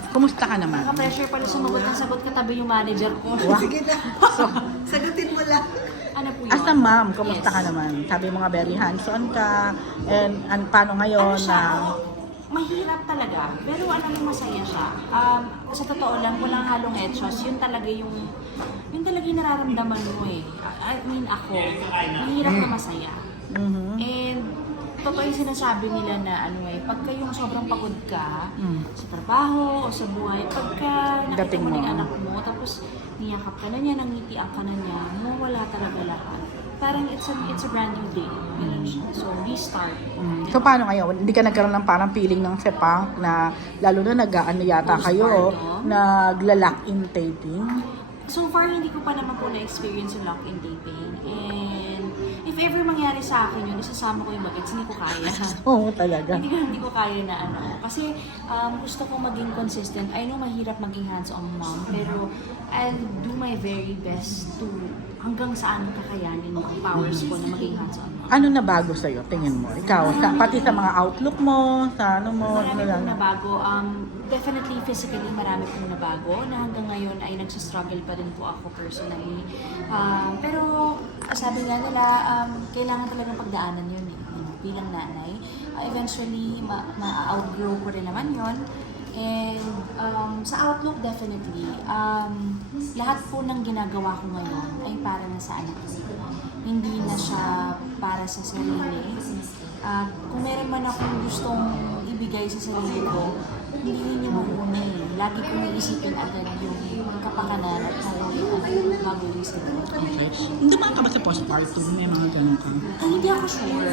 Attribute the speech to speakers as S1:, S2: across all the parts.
S1: Kumusta ka naman?
S2: Naka-pressure pala sumagot ng sagot katabi yung manager ko.
S1: Wow.
S3: Sige na. Sagutin mo lang.
S2: Ano po yun?
S1: As a mom, kumusta
S2: Yes.
S1: ka naman? Sabi mo nga very hands-on ka. And paano ngayon
S2: Ano siya,
S1: na...
S2: mahirap talaga. Pero alam mo, masaya siya. Sa totoo lang, walang halong etchos. Yun talaga yung nararamdaman mo eh. I mean, ako, mahirap na masaya.
S1: Mhm.
S2: And totoo yung sinasabi nila na pagka yung sobrang pagod ka sa trabaho o sa buhay, pagka nakita
S1: Dating
S2: mo na yung
S1: mo.
S2: anak mo, tapos niyakap ka na niya, nangitian ka na niya, mawala talaga lahat. Parang it's a brand new day. Ganun siya. So, restart.
S1: So paano ngayon? Hindi ka nagkaroon ng parang feeling ng sepang na lalo na nag-ano yata kayo,
S2: Postpartum?
S1: nagla-lock-in taping?
S2: So far, hindi ko pa naman po na-experience yung lock-in dating. And if ever mangyari sa akin yun, isasama ko yung bagets, hindi ko kaya.
S1: Oo, talaga.
S2: Hindi ko kaya na Kasi gusto ko maging consistent. I know mahirap maging hands-on mom, pero I'll do my very best to hanggang saan kakayanin ng powers ko na maging hands-on mom.
S1: Ano na bago sa'yo, tingin mo? Ikaw, pati sa mga outlook mo, sa ano mo,
S2: Marami
S1: ano lang.
S2: pong nabago. Definitely, physically, marami pong nabago na hanggang ngayon ay nagsastruggle pa rin po ako personally. Pero sabi nga nila, kailangan talagang pagdaanan yun eh, bilang nanay. Eventually, ma-outgrow ko rin naman yun. And sa outlook, definitely, lahat po ng ginagawa ko ngayon ay para na sa anak ko. Hindi na siya para sa sarili. At kung meron man akong gustong ibigay sa sarili ko, hindi yun yung mauna eh. Lagi kong iisipin agad yung kapakanan at kung bago yung sarili.
S1: Okay. Hindi ba ka ba sa postpartum? May mga ganun ka?
S2: Hindi ako sure.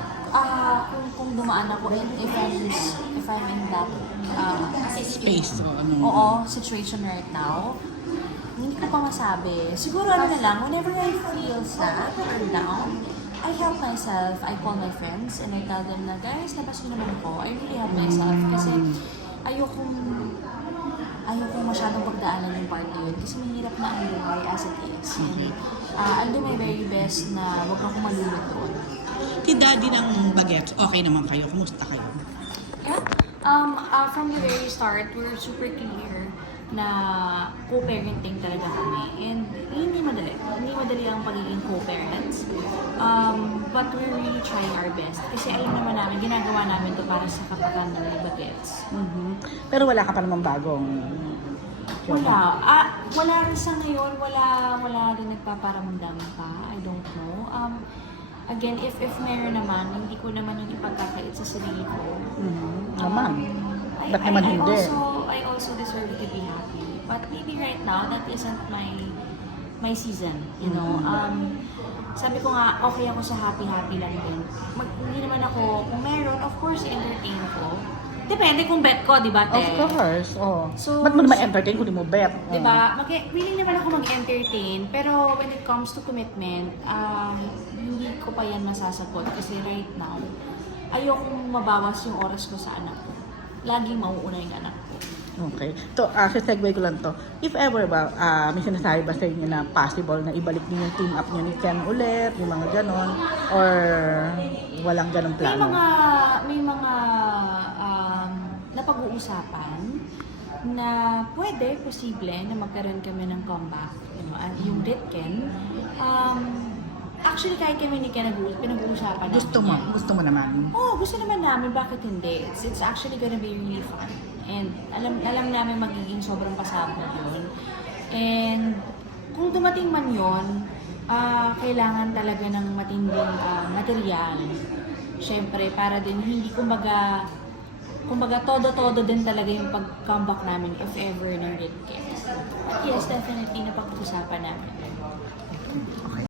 S2: Kung dumaan ako and if I'm in that
S1: Space o ano?
S2: oo, situation right now, hindi ko pa masabi. Siguro ano na lang, whenever I feel sad or down, I help myself. I call my friends and I tell them na, guys, labas ko naman ako. I really help myself kasi ayokong masyadong pagdaanan yung part na yun kasi mahirap na ang buhay as it is. And, I'll do my very best na wag akong malulot doon.
S1: Si daddy ng bagets, okay naman kayo? Kumusta kayo?
S2: Yeah. From the very start, we're super clear na co-parenting talaga kami. And hindi madali. Hindi madali ang pagiging co-parents. But we're really trying our best. Kasi alam naman namin, ginagawa namin to para sa kapakanan ng bagets.
S1: Pero wala ka pa namang bagong...
S2: Wala. Wala rin sa ngayon. Wala rin nagpaparamdam pa. I don't know. Again, if meron naman, hindi ko naman yung ipagkakait sa sarili ko.
S1: Naman. Ba't naman hindi?
S2: I also deserve to be happy. But maybe right now, that isn't my season, you know. Sabi ko nga, okay ako sa happy-happy lang din. Hindi naman ako, kung meron, of course, entertain ko. Depende kung bet ko, di ba, te?
S1: Of course, oh.
S2: So,
S1: Ba't mo naman entertain kung di mo bet?
S2: Di ba? Willing naman ako mag-entertain, pero when it comes to commitment, hindi ko pa yan masasagot kasi right now, ayokong mabawas yung oras ko sa anak ko. Laging mauuna yung anak ko.
S1: Okay. So, segue ko lang to. If ever ba, may sinasabi ba sa inyo na possible na ibalik niyo yung team up niyo ni Ken ulit, yung mga ganon, or walang ganong plano?
S2: May mga napag-uusapan na pwede, posible na magkaroon kami ng comeback. Yung Ken. Actually, kahit kami ni Ken pinag-uusapan namin yan.
S1: Gusto mo naman.
S2: Oo, gusto naman namin. Bakit hindi? It's actually gonna be really fun. And alam namin magiging sobrang pasabog yun. And kung dumating man yun, kailangan talaga ng matinding material. Siyempre, para din hindi kumbaga todo-todo din talaga yung pag-comeback namin if ever ng Red Ken. But yes, definitely napag-usapan namin.